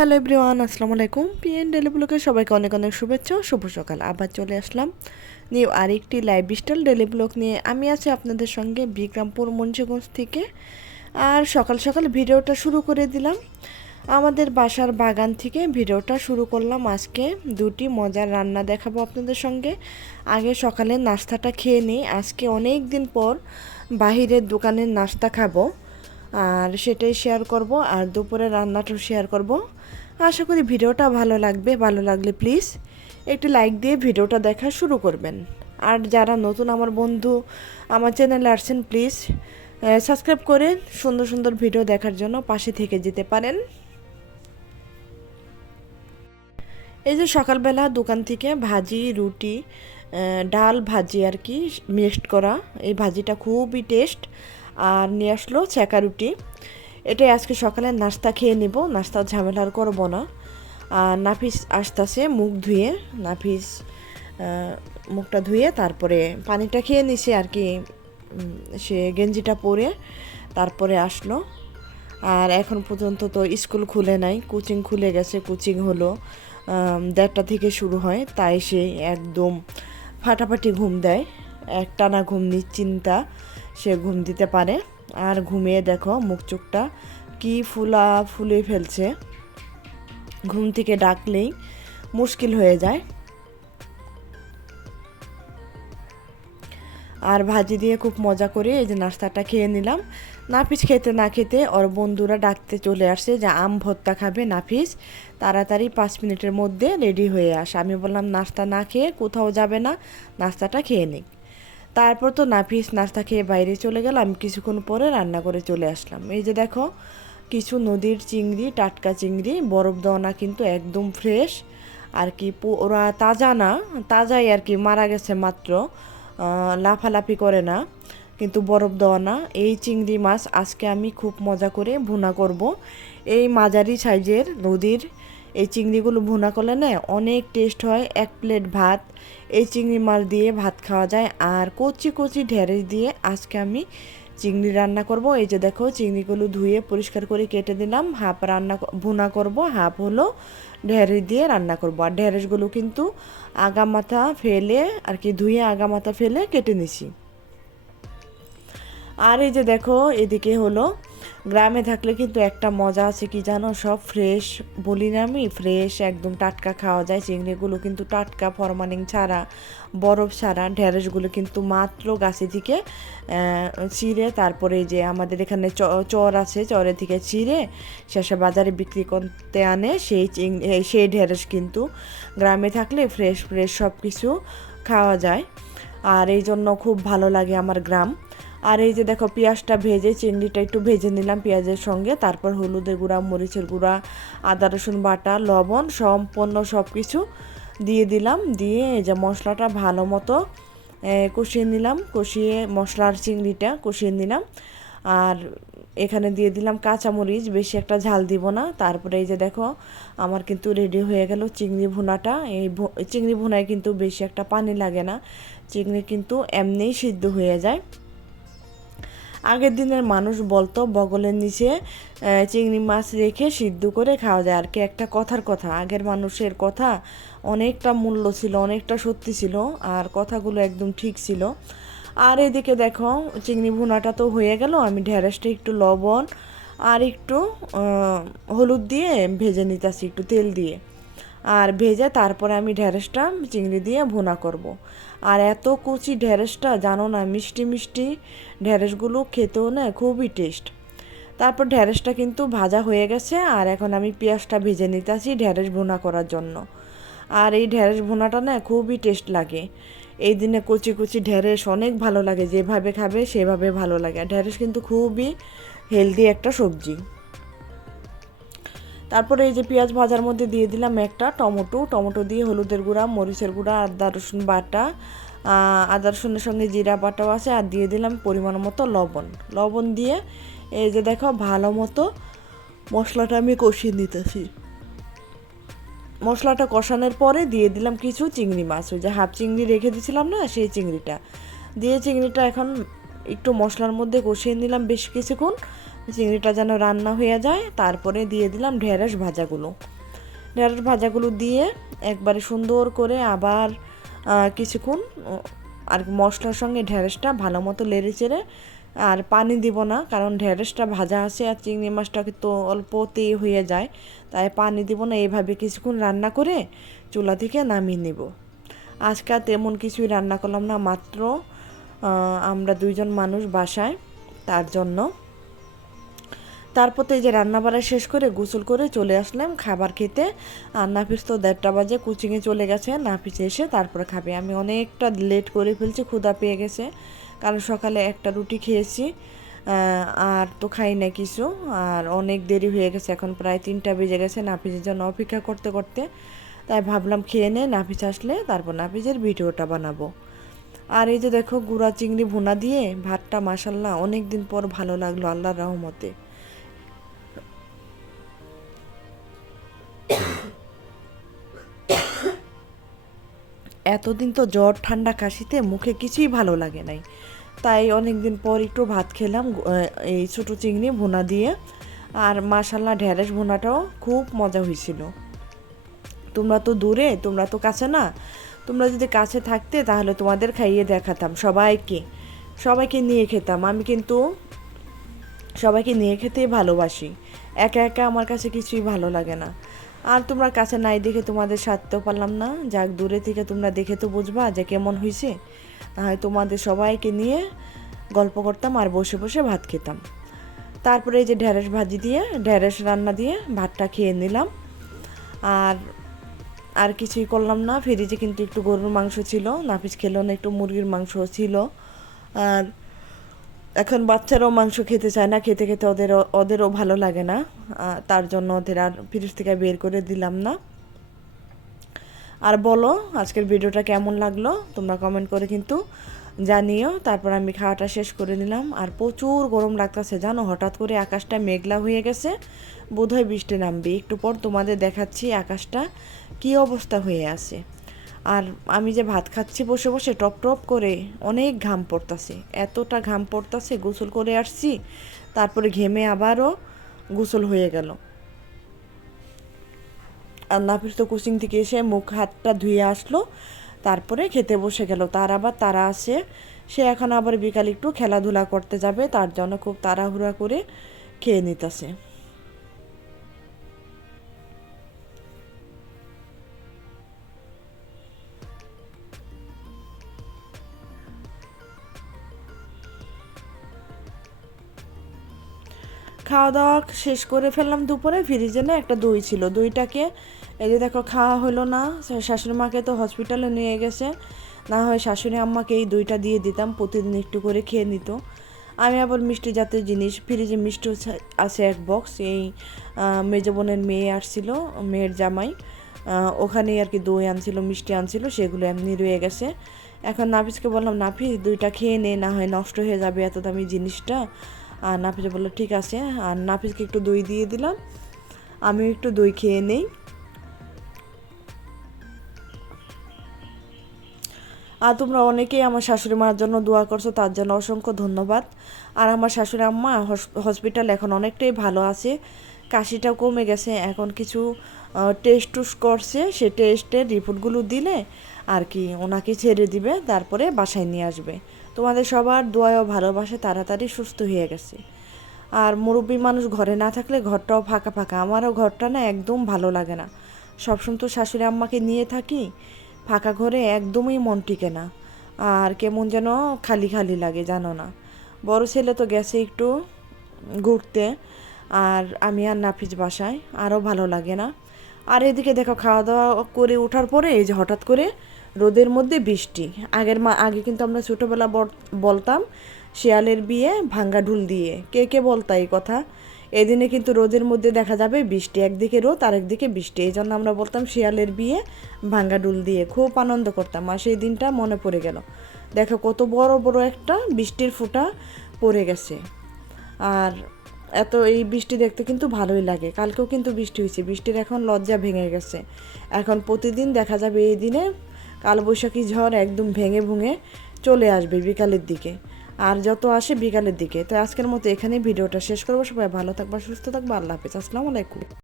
Hello everyone আসসালামু আলাইকুম। PN daily ব্লগে সবাইকে অনেক অনেক শুভেচ্ছা শুভ সকাল। আবার চলে আসলাম নিউ আরেকটি লাইভ স্টাইল ডেলি ব্লগ নিয়ে। আমি আছি আপনাদের সঙ্গে বিক্রমপুর, মুন্সিগঞ্জ থেকে। আর সকাল সকাল ভিডিওটা শুরু করে দিলাম। আমাদের বাসার বাগান থেকে ভিডিওটা শুরু করলাম। আজকে দুটি মজার রান্না দেখাবো আপনাদের সঙ্গে। আগে সকালে নাস্তাটা খেয়ে নিই। আজকে অনেক দিন পর বাহিরের দোকানের নাস্তা খাব। আর সেটাই শেয়ার করব। আর দুপুরে রান্নাটাও শেয়ার করব। আশা করি ভিডিওটা ভালো লাগবে। ভালো লাগলে প্লিজ একটি লাইক দিয়ে ভিডিওটা দেখা শুরু করবেন। আর যারা নতুন আমার বন্ধু, আমার চ্যানেলে আসছেন প্লিজ সাবস্ক্রাইব করে সুন্দর সুন্দর ভিডিও দেখার জন্য পাশে থেকে যেতে পারেন। এই যে সকালবেলা দোকান থেকে ভাজি, রুটি ডাল ভাজি আর কি মিক্সড করা, এই ভাজিটা খুবই টেস্ট আর নিয়ে আসলো ছেঁকা রুটি। এটাই আজকে সকালে নাস্তা খেয়ে নেব। নাস্তা ঝামেলা আর করব না। নাফিস আসতেছে মুখ ধুয়ে। নাফিস মুখটা ধুয়ে তারপরে পানিটা খেয়ে নিছে আর কি। সে গেঞ্জিটা পরে তারপরে আসলো। আর এখন পর্যন্ত তো স্কুল খুলে নাই। কোচিং খুলে গেছে। কোচিং হলো দেড়টা থেকে শুরু হয়। তাই সে একদম ফাটাফাটি ঘুম দেয়। একটানা ঘুম নিশ্চিন্তা সে ঘুম দিতে পারে। আর ঘুমিয়ে দেখো মুখ চোখটা কি ফুলা ফুলে ফেলছে। ঘুম থেকে ডাকলেই মুশকিল হয়ে যায়। আর ভাজি দিয়ে খুব মজা করে এই যে নাস্তাটা খেয়ে নিলাম। নাফিস খেতে না খেতে ওর বন্ধুরা ডাকতে চলে আসছে যে আম ভর্তা খাবে নাফিস। তাড়াতাড়ি পাঁচ মিনিটের মধ্যে রেডি হয়ে আসে। আমি বললাম, নাস্তা না খেয়ে কোথাও যাবে না, নাস্তাটা খেয়ে নিক। তারপর তো নাফিস নাস্তা খেয়ে বাইরে চলে গেল, আমি কিছুক্ষণ পরে রান্না করে চলে আসলাম। এই যে দেখো, কিছু নদীর চিংড়ি, টাটকা চিংড়ি, বরফ দেওয়া কিন্তু একদম ফ্রেশ আর কি ওরা তাজা না, তাজাই আর কি, মারা গেছে মাত্র। লাফালাফি করে না, কিন্তু বরফ দেওয়া না। এই চিংড়ি মাছ আজকে আমি খুব মজা করে ভুনা করব। এই মাঝারি সাইজের নদীর এই চিংড়িগুলো ভুনা করলে না অনেক টেস্ট হয়। এক প্লেট ভাত, এই চিংড়ি মাছ দিয়ে ভাত খাওয়া যায়। আর কচি কচি ঢেঁড়স দিয়ে আজকে আমি চিংড়ি রান্না করব। এই যে দেখো, চিংড়িগুলো ধুয়ে পরিষ্কার করে কেটে দিলাম। হাফ রান্না ভুনা করব, হাফ হলো ঢেঁড়স দিয়ে রান্না করব। আর ঢেঁড়সগুলো কিন্তু আগা মাথা ফেলে আর কি ধুয়ে আগা মাথা ফেলে কেটে নিছি। আর এই যে দেখো, এদিকে হলো গ্রামে থাকলে কিন্তু একটা মজা আছে কি জানো? সব ফ্রেশ বলি না আমি ফ্রেশ একদম টাটকা খাওয়া যায়। চিংড়িগুলো কিন্তু টাটকা ফরমালিং ছাড়া, বরফ ছাড়া। ঢেঁড়সগুলো কিন্তু মাত্র গাছে থেকে চিড়ে তারপরে যে আমাদের এখানে চর আছে, চরে থেকে চিড়ে শেষে বাজারে বিক্রি করতে আনে। সেই সেই ঢেঁড়স কিন্তু গ্রামে থাকলে ফ্রেশ ফ্রেশ সব কিছু খাওয়া যায়। আর এই জন্য খুব ভালো লাগে আমার গ্রাম। আর এই যে দেখো পেঁয়াজটা ভেজে, চিংড়িটা একটু ভেজে নিলাম পেঁয়াজের সঙ্গে। তারপর হলুদের গুঁড়া, মরিচের গুঁড়া, আদা, রসুন, বাটা, লবণ সম্পন্ন সব কিছু দিয়ে দিলাম। দিয়ে এই যে মশলাটা ভালো মতো কষিয়ে নিলাম। কষিয়ে মশলার চিংড়িটা কষিয়ে নিলাম। আর এখানে দিয়ে দিলাম কাঁচামরিচ, বেশি একটা ঝাল দিব না। তারপরে এই যে দেখো, আমার কিন্তু রেডি হয়ে গেল চিংড়ি ভুনাটা। এই চিংড়ি ভুনায় কিন্তু বেশি একটা পানি লাগে না। চিংড়ি কিন্তু এমনিই সিদ্ধ হয়ে যায়। আগের দিনের মানুষ বলতো, বগলের নিচে চিংড়ি মাছ রেখে সিদ্ধ করে খাওয়া যায়। আর কি একটা কথার কথা, আগের মানুষের কথা অনেকটা মূল্য ছিল, অনেকটা সত্যি ছিল, আর কথাগুলো একদম ঠিক ছিল। আর এদিকে দেখো, চিংড়ি ভুনাটা তো হয়ে গেল, আমি ঢেঁড়সটা একটু লবণ আর একটু হলুদ দিয়ে ভেজে নিতেছি, একটু তেল দিয়ে। আর ভেজে তারপরে আমি ঢেঁড়সটা চিংড়ি দিয়ে ভুনা করব। আর এত কুচি ঢেঁড়সটা, জানো না, মিষ্টি মিষ্টি ঢেঁড়সগুলো খেতেও না খুবই টেস্ট তারপর ঢেঁড়সটা কিন্তু ভাজা হয়ে গেছে, আর এখন আমি পেঁয়াজটা ভেজে নিতে নিতেছি ঢেঁড়স ভুনা করার জন্য। আর এই ঢেঁড়স ভুনাটা না খুবই টেস্ট লাগে। এই দিনে কচি কুচি ঢেঁড়স অনেক ভালো লাগে, যেভাবে খাবে সেভাবে ভালো লাগে। ঢেঁড়স কিন্তু খুবই হেলদি একটা সবজি। তারপরে এই যে পেঁয়াজ ভাজার মধ্যে দিয়ে দিলাম একটা টমেটো টমেটো দিয়ে হলুদের গুঁড়া, মরিচের গুঁড়া, আদা, রসুন বাটা আদা, রসুনের সঙ্গে জিরা বাটাও আছে, আর দিয়ে দিলাম পরিমাণ মতো লবণ। লবণ দিয়ে এই যে দেখো ভালো মতো মশলাটা আমি কষিয়ে নিতেছি। মশলাটা কষানোর পরে দিয়ে দিলাম কিছু চিংড়ি মাছ, ওই যে হাফ চিংড়ি রেখে দিয়েছিলাম না, সেই চিংড়িটা। দিয়ে চিংড়িটা এখন একটু মশলার মধ্যে কষিয়ে নিলাম বেশ কিছুক্ষণ। চিংড়িটা যেন রান্না হয়ে যায়, তারপরে দিয়ে দিলাম ঢেঁড়স ভাজাগুলো। ঢেঁড়স ভাজাগুলো দিয়ে একবারে সুন্দর করে আবার কিছুক্ষণ আর মশলার সঙ্গে ঢেঁড়সটা ভালো মতো লেড়ে চেড়ে, আর পানি দিব না, কারণ ঢেঁড়সটা ভাজা আছে আর চিংড়ি মাছটা তো অল্পতে হয়ে যায়, তাই পানি দিব না এইভাবে কিছুক্ষণ রান্না করে চুলা থেকে নামিয়ে নেব। আজকে তেমন কিছুই রান্না করলাম না, মাত্র আমরা দুইজন মানুষ বাসায়, তার জন্য। তারপর তো এই যে রান্না বাড়া শেষ করে গোসল করে চলে আসলাম, খাবার খেতে। আর নাফিস তো দেড়টা বাজে কোচিংয়ে চলে গেছে, নাফিস এসে তারপরে খাবে। আমি অনেকটা লেট করে ফেলছি, ক্ষুধা পেয়ে গেছে। কারণ সকালে একটা রুটি খেয়েছি আর তো খাই না কিছু। আর অনেক দেরি হয়ে গেছে, এখন প্রায় তিনটা বেজে গেছে নাফিসের জন্য অপেক্ষা করতে করতে। তাই ভাবলাম খেয়ে নে, নাফিস আসলে তারপর নাফিসের ভিডিওটা বানাবো। আর এই যে দেখো গুঁড়া, চিংড়ি, ভুনা দিয়ে ভাতটা মাসাল্লাহ অনেক দিন পর ভালো লাগল, আল্লাহর রহমতে। এতদিন তো জ্বর, ঠান্ডা কাশিতে মুখে কিছুই ভালো লাগে নাই। তাই অনেক দিন পর একটু ভাত খেলাম এই ছোটো চিংড়ি ভুনা দিয়ে। আর মাসাল্লাহ ঢেঁড়স ভুনাটাও খুব মজা হয়েছিল। তোমরা তো দূরে, তোমরা তো কাছে না। তোমরা যদি কাছে থাকতে তাহলে তোমাদের খাইয়ে দেখাতাম সবাইকে। সবাইকে নিয়ে খেতাম। আমি কিন্তু সবাইকে নিয়ে খেতেই ভালোবাসি। একা একা আমার কাছে কিছুই ভালো লাগে না। আর তোমরা কাছে নাই দেখে তোমাদের সারতেও পারলাম না। যাক, দূরে থেকে তোমরা দেখে তো বুঝবা যে কেমন হয়েছে না হয় তোমাদের সবাইকে নিয়ে গল্প করতাম আর বসে বসে ভাত খেতাম। তারপরে এই যে ঢেঁড়স ভাজি দিয়ে, ঢেঁড়স রান্না দিয়ে ভাতটা খেয়ে নিলাম। আর আর কিছুই করলাম না। ফ্রিজে কিন্তু একটু গরুর মাংস ছিল, নাফিস খেলো না, একটু মুরগির মাংস ছিল। আর এখন বাচ্চারাও মাংস খেতে চায় না, খেতে খেতে ওদের ওদেরও ভালো লাগে না। তার জন্য ওদের আর ফ্রিজ থেকে বের করে দিলাম না। আর বলো, আজকের ভিডিওটা কেমন লাগল? তোমরা কমেন্ট করে কিন্তু জানিও। তারপর আমি খাওয়াটা শেষ করে নিলাম। আর প্রচুর গরম লাগতেছে, জানো? হঠাৎ করে আকাশটা মেঘলা হয়ে গেছে। বোধহয় বৃষ্টি নামবে। একটু পর তোমাদের দেখাচ্ছি আকাশটা কি অবস্থা হয়ে আছে। আর আমি যে ভাত খাচ্ছি বসে বসে, টপ টপ করে অনেক ঘাম পড়তাছে। এতটা ঘাম পড়তাছে, গোসল করে আসছি, তারপরে ঘেমে আবারও গোসল হয়ে গেল। আর নাফিস তো কোচিং থেকে এসে মুখ হাতটা ধুয়ে আসলো, তারপরে খেতে বসে গেল। তার আবার তারা আসে সে এখন আবার বিকাল একটু খেলাধুলা করতে যাবে, তার জন্য খুব তাড়াহুড়া করে খেয়ে নিতেছে। খাওয়া দাওয়া শেষ করে ফেললাম দুপুরে, ফ্রিজে না একটা দই ছিল। দইটাকে এই যে দেখো খাওয়া হলো না শাশুড়ি মাকে তো হসপিটালে নিয়ে গেছে। না হয় শাশুড়ি আম্মাকে এই দইটা দিয়ে দিতাম, প্রতিদিন একটু করে খেয়ে নিত। আমি আবার মিষ্টি জাতীয় জিনিস, ফ্রিজে মিষ্টি আছে এক বক্স এই মেজো বোনের মেয়ে আসছিল, মেয়ের জামাই। ওখানেই আর কি দই আনছিল, মিষ্টি আনছিল, সেগুলো এমনি রয়ে গেছে। এখন নাফিসকে বললাম, নাফিস, দুইটা খেয়ে নে, না হয় নষ্ট হয়ে যাবে এত দামি জিনিসটা। আর নাফিস বলল, ঠিক আছে। আর নাফিসকে একটু দই দিয়ে দিলাম। আমিও একটু দই খেয়ে নেই। আর তোমরা অনেকেই আমার শাশুড়ি মার জন্য দোয়া করছ, তার জন্য অসংখ্য ধন্যবাদ। আর আমার শাশুড়ি আম্মা হস- হসপিটাল এখন অনেকটাই ভালো আছে। কাশিটাও কমে গেছে। এখন কিছু টেস্ট টুস করছে। সে টেস্টের রিপোর্টগুলো দিলে আর কি ওনাকে ছেড়ে দিবে, তারপরে বাসায় নিয়ে আসবে। তোমাদের সবার দোয়া ও ভালোবাসে তাড়াতাড়ি সুস্থ হয়ে গেছে। আর মুরব্বী মানুষ ঘরে না থাকলে ঘরটাও ফাঁকা ফাঁকা। আমারও ঘরটা না একদম ভালো লাগে না। সবসময় তো শাশুড়ি আম্মাকে নিয়ে থাকি, ফাঁকা ঘরে একদমই মন টিকে না। আর কেমন যেন খালি খালি লাগে, জানো না। বড় ছেলে তো গেছে একটু ঘুরতে, আর আমি আর নাফিজ বাসায়, আরও ভালো লাগে না। আর এদিকে দেখো খাওয়া দাওয়া করে ওঠার পরে, এই যে হঠাৎ করে রোদের মধ্যে বৃষ্টি। আগের মা আগে কিন্তু আমরা ছোটোবেলা বলতাম, শিয়ালের বিয়ে, ভাঙ্গা ঢুল দিয়ে। কে কে বলতা এই কথা? এদিনে কিন্তু রোদের মধ্যে দেখা যাবে বৃষ্টি, একদিকে রোদ আর একদিকে বৃষ্টি। এই জন্য আমরা বলতাম শিয়ালের বিয়ে, ভাঙ্গা ডুল দিয়ে। খুব আনন্দ করতাম, আর সেই দিনটা মনে পড়ে গেল। দেখো কত বড় বড় একটা বৃষ্টির ফোঁটা পড়ে গেছে। আর এত এই বৃষ্টি দেখতে কিন্তু ভালোই লাগে। কালকেও কিন্তু বৃষ্টি হয়েছে, বৃষ্টির এখন লজ্জা ভেঙে গেছে। এখন প্রতিদিন দেখা যাবে এই দিনে কালবৈশাখী ঝড় একদম ভেঙে ভুঙে চলে আসবে বিকালের দিকে। আর যত আসে বিকালের দিকে। তো আজকের মতো এখানেই ভিডিওটা শেষ করব। সবাই ভালো থাকবা, সুস্থ থাকবা। আল্লাহ হাফিজ। আসসালামু আলাইকুম।